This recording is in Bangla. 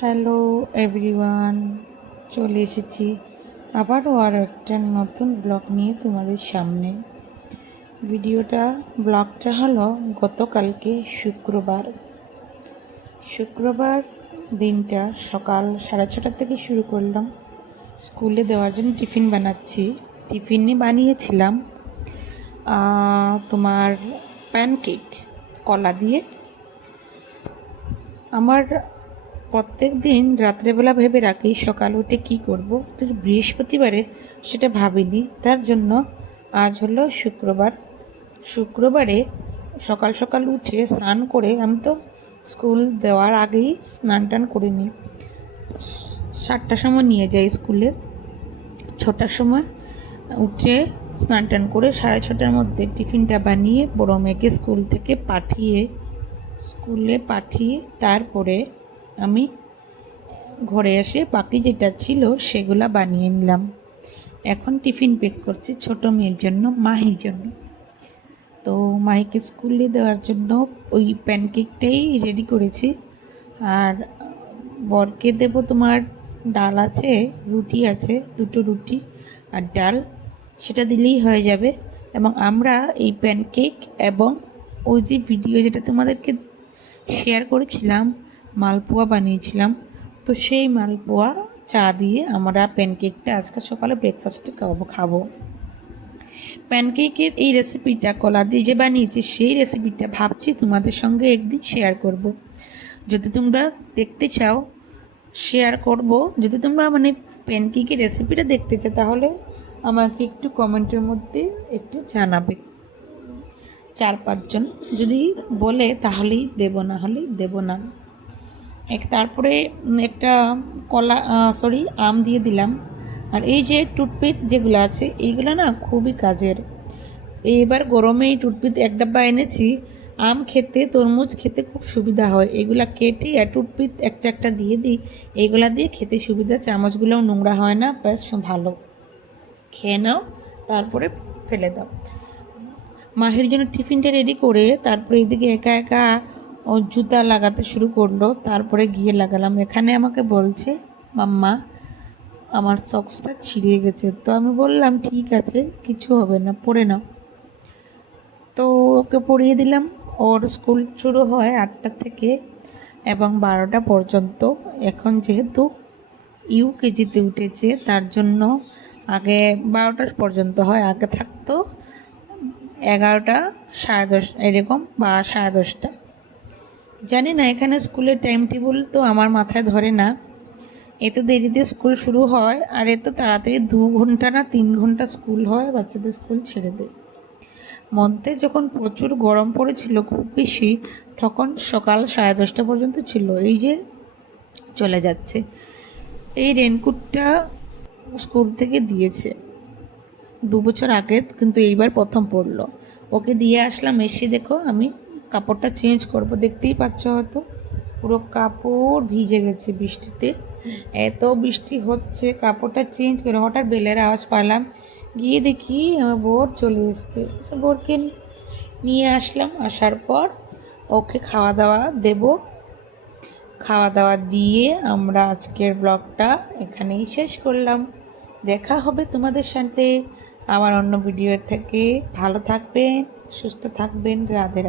হ্যালো এভরিওয়ান, চলে এসেছি আবারও আরও একটা নতুন ব্লগ নিয়ে তোমাদের সামনে। ব্লগটা হলো গতকালকে শুক্রবার দিনটা সকাল 6:30 থেকে শুরু করলাম। স্কুলে দেওয়ার জন্য টিফিন বানাচ্ছি। টিফিনে বানিয়েছিলাম তোমার প্যানকেক কলা দিয়ে। আমার প্রত্যেক দিন রাত্রেবেলা ভেবে রাখি সকাল উঠে কী করব, তো বৃহস্পতিবারে সেটা ভাবিনি। তার জন্য আজ হলো শুক্রবারে সকাল সকাল উঠে স্নান করে, আমি তো স্কুল দেওয়ার আগেই স্নান টান করে নিই। 7টার সময় নিয়ে যাই স্কুলে, 6টার সময় উঠে স্নান টান করে 6:30টার মধ্যে টিফিনটা বানিয়ে বড় মেয়েকে স্কুলে পাঠিয়ে তারপরে আমি ঘরে এসে বাকি যেটা ছিল সেগুলা বানিয়ে নিলাম। এখন টিফিন প্যাক করছি ছোট মেয়ের জন্য, মাহির জন্য। তো মাহিকে স্কুলে দেওয়ার জন্য ওই প্যানকেকটাই রেডি করেছি। আর বরকে দেব তোমার ডাল আছে, রুটি আছে, 2টো রুটি আর ডাল, সেটা দিলেই হয়ে যাবে। এবং আমরা এই প্যানকেক এবং ওই যে ভিডিও যেটা তোমাদেরকে শেয়ার করেছিলাম, মালপোয়া বানিয়েছিলাম, তো সেই মালপোয়া চা দিয়ে আমরা প্যানকেকটা আজকে সকালে ব্রেকফাস্টে খাবো। প্যানকেকের এই রেসিপিটা কলা দিয়ে যে বানিয়েছি, সেই রেসিপিটা ভাবছি তোমাদের সঙ্গে একদিন শেয়ার করব। যদি তোমরা দেখতে চাও শেয়ার করব। যদি তোমরা প্যানকেকের রেসিপিটা দেখতে চাও তাহলে আমাকে একটু কমেন্টের মধ্যে একটু জানাবে। 4-5 জন যদি বলে তাহলেই দেব, না হলেই দেব না। তারপরে একটা আম দিয়ে দিলাম। আর এই যে টুথপিক যেগুলো আছে এইগুলো না খুবই কাজের। এবার গরমে এই টুথপিক 1 ডাব্বা এনেছি। আম খেতে, তরমুজ খেতে খুব সুবিধা হয়। এগুলা কেটে আর টুথপিক একটা দিয়ে দিই, এইগুলা দিয়ে খেতে সুবিধা। চামচগুলোও নোংরা হয় না, বেশ ভালো। খেয়ে নাও, তারপরে ফেলে দাও। মাহির জন্য টিফিনটা রেডি করে তারপরে এইদিকে একা একা ও জুতা লাগাতে শুরু করলো। তারপরে গিয়ে লাগালাম। এখানে আমাকে বলছে, মাম্মা আমার সক্সটা ছিঁড়ে গেছে। তো আমি বললাম ঠিক আছে, কিছু হবে না, পরে নাও। তো ওকে পরিয়ে দিলাম। ওর স্কুল শুরু হয় 8টা থেকে এবং 12টা পর্যন্ত। এখন যেহেতু ইউকেজিতে উঠেছে তার জন্য আগে 12টা পর্যন্ত হয়, আগে থাকতো 11টা, 10:30 এরকম বা 10:30। জানি না, এখানে স্কুলের টাইম টেবিল তো আমার মাথায় ধরে না। এত দেরিতে স্কুল শুরু হয় আর এত তাড়াতাড়ি 2 ঘন্টা না 3 ঘন্টা স্কুল হয়, বাচ্চাদের স্কুল ছেড়ে দেয়। মধ্যে যখন প্রচুর গরম পড়েছিল খুব বেশি, তখন সকাল 10:30 পর্যন্ত ছিল। এই যে চলে যাচ্ছে। এই রেনকোটটা স্কুল থেকে দিয়েছে 2 বছর আগে, কিন্তু এইবার প্রথম পড়লো। ওকে দিয়ে আসলাম। এসে দেখো আমি কাপড়টা চেঞ্জ করব, দেখতেই পাচ্ছ হয়তো পুরো কাপড় ভিজে গেছে বৃষ্টিতে। এত বৃষ্টি হচ্ছে, কাপড়টা চেঞ্জ করে হঠাৎ বেলের আওয়াজ পালাম, গিয়ে দেখি আমার বোর চলে এসছে। তো বোরকে নিয়ে আসলাম। আসার পর ওকে খাওয়া দাওয়া দেব। খাওয়া দাওয়া দিয়ে আমরা আজকের ব্লগটা এখানেই শেষ করলাম। দেখা হবে তোমাদের সাথে আবার অন্য ভিডিও থেকে। ভালো থাকবেন, সুস্থ থাকবেন। রাধে রাধে।